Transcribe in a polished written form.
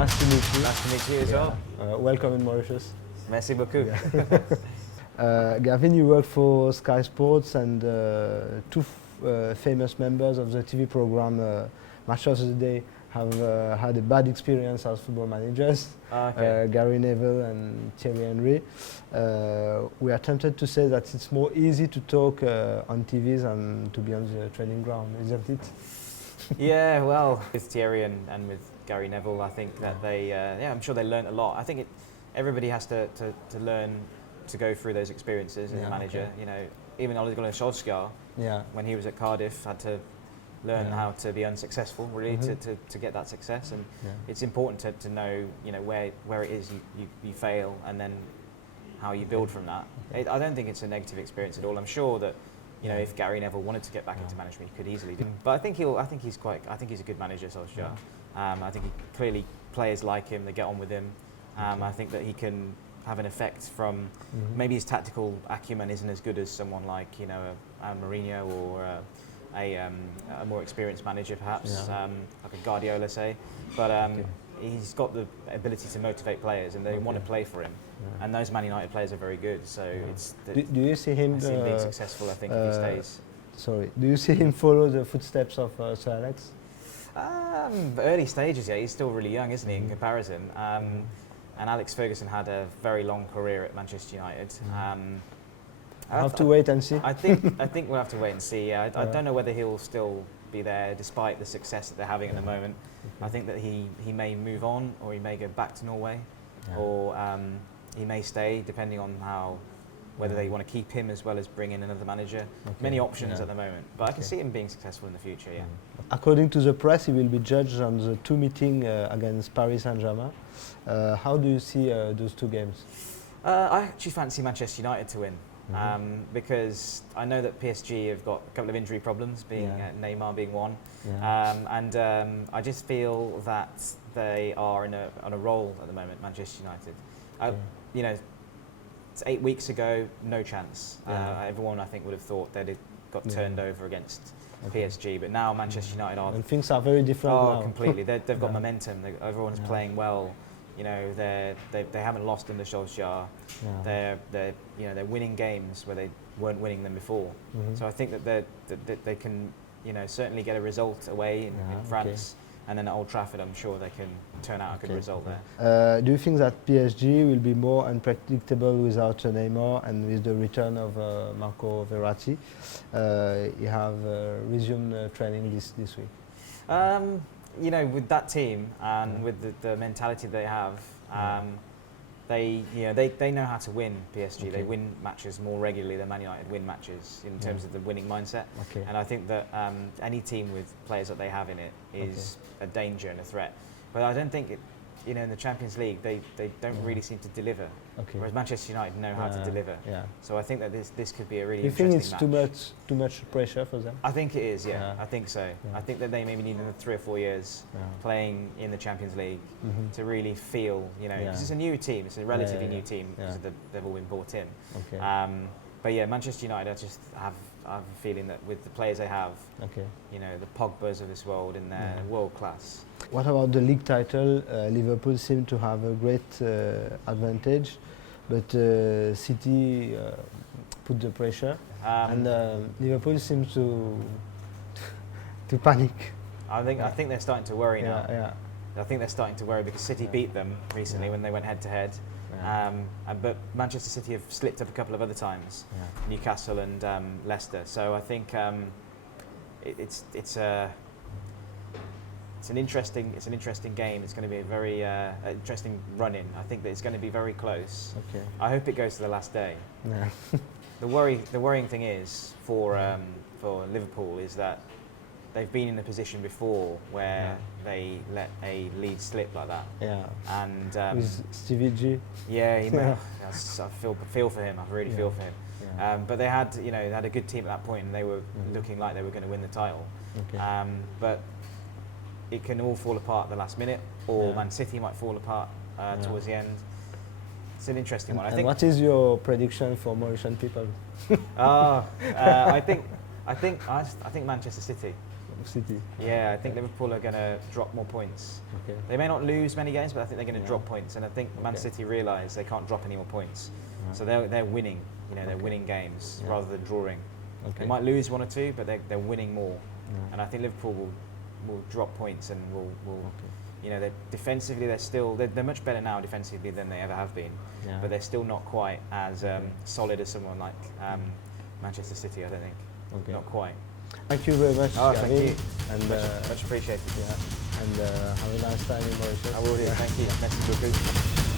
Nice to meet you. Nice to meet you as well. Welcome in Mauritius. Merci beaucoup. Gavin, you work for Sky Sports and two famous members of the TV program Match of the Day have had a bad experience as football managers, Gary Neville and Thierry Henry. We are tempted to say that it's more easy to talk on TV than to be on the training ground, isn't it? Yeah, well, with Thierry and with Gary Neville, I think that they, I'm sure they learned a lot. I think everybody has to learn to go through those experiences as a manager. You know, even Ole Gunnar Solskjaer, when he was at Cardiff, had to learn how to be unsuccessful, really, to get that success. And it's important to know, you know, where it is you fail and then how you build from that. I don't think it's a negative experience at all. I'm sure that, you know, if Gary Neville wanted to get back into management, he could easily do. But I think he's a good manager, Solskjaer. I think clearly players like him, they get on with him. I think that he can have an effect from maybe his tactical acumen isn't as good as someone like, you know, a Mourinho or a more experienced manager perhaps, like a Guardiola, say. But he's got the ability to motivate players, and they want to play for him. And those Man United players are very good. So it's. Do you see him? I see him being successful, I think, these days. Sorry. Do you see him follow the footsteps of Sir Alex? Early stages, yeah. He's still really young, isn't he, in comparison? And Alex Ferguson had a very long career at Manchester United. I'll have to wait and see. I think we'll have to wait and see. Yeah, I don't know whether he'll still be there despite the success that they're having at the moment. I think that he may move on, or he may go back to Norway, or he may stay, depending on whether they want to keep him as well as bring in another manager. Many options at the moment, but I can see him being successful in the future. Yeah. According to the press, he will be judged on the two meetings against Paris Saint-Germain. How do you see those two games? I actually fancy Manchester United to win. Because I know that PSG have got a couple of injury problems, being Neymar being one, and I just feel that they are on a roll at the moment, Manchester United. You know, 8 weeks ago, no chance. Everyone, I think, would have thought they'd got turned over against PSG, but now Manchester United are. And things are very different now. Completely. They've got momentum. Everyone's playing well. You know, they haven't lost under Solskjaer. They're winning games where they weren't winning them before. So I think that they can, you know, certainly get a result away in France, and then at Old Trafford, I'm sure they can turn out a good result there. Do you think that PSG will be more unpredictable without Neymar and with the return of Marco Verratti? You have resumed training this week. You know, with that team and with the mentality they have, they know how to win. PSG, they win matches more regularly than Man United win matches in terms of the winning mindset. And I think that any team with players that they have in it is a danger and a threat. But I don't think you know, in the Champions League, they don't really seem to deliver. Whereas Manchester United know how to deliver. So I think that this could be a really interesting match. You think it's too much pressure for them? I think it is, I think so. I think that they maybe need another 3 or 4 years playing in the Champions League to really feel, you know, because it's a new team, it's a relatively new team because they've all been brought in. But yeah, Manchester United, I just have a feeling that with the players they have, you know, the Pogbas of this world, and they're world class. What about the league title? Liverpool seem to have a great advantage, but City put the pressure, and Liverpool seems to panic. I think they're starting to worry now. I think they're starting to worry because City beat them recently when they went head to head. But Manchester City have slipped up a couple of other times, Newcastle and Leicester. So I think it's an interesting game. It's going to be a very interesting run-in. I think that it's going to be very close. I hope it goes to the last day. The worrying thing is for Liverpool is that they've been in a position before where they let a lead slip like that. And with Stevie G. I feel for him. I really feel for him. But they had a good team at that point, and they were looking like they were going to win the title. But it can all fall apart at the last minute, or Man City might fall apart towards the end. It's an interesting one. I think. What is your prediction for Mauritian people? I think Manchester City. City. Yeah, I think Liverpool are going to drop more points. Okay. They may not lose many games, but I think they're going to drop points. And I think Man City realise they can't drop any more points. So they're winning. You know, they're winning games rather than drawing. They might lose 1 or 2, but they're winning more. And I think Liverpool will drop points and will you know, defensively they're much better now defensively than they ever have been. But they're still not quite as solid as someone like Manchester City, I don't think. Not quite. Thank you very much, Oh, Gavin. thank you. And much appreciated. and have a nice time in Mauritius. I will do. Thank you. Merci beaucoup.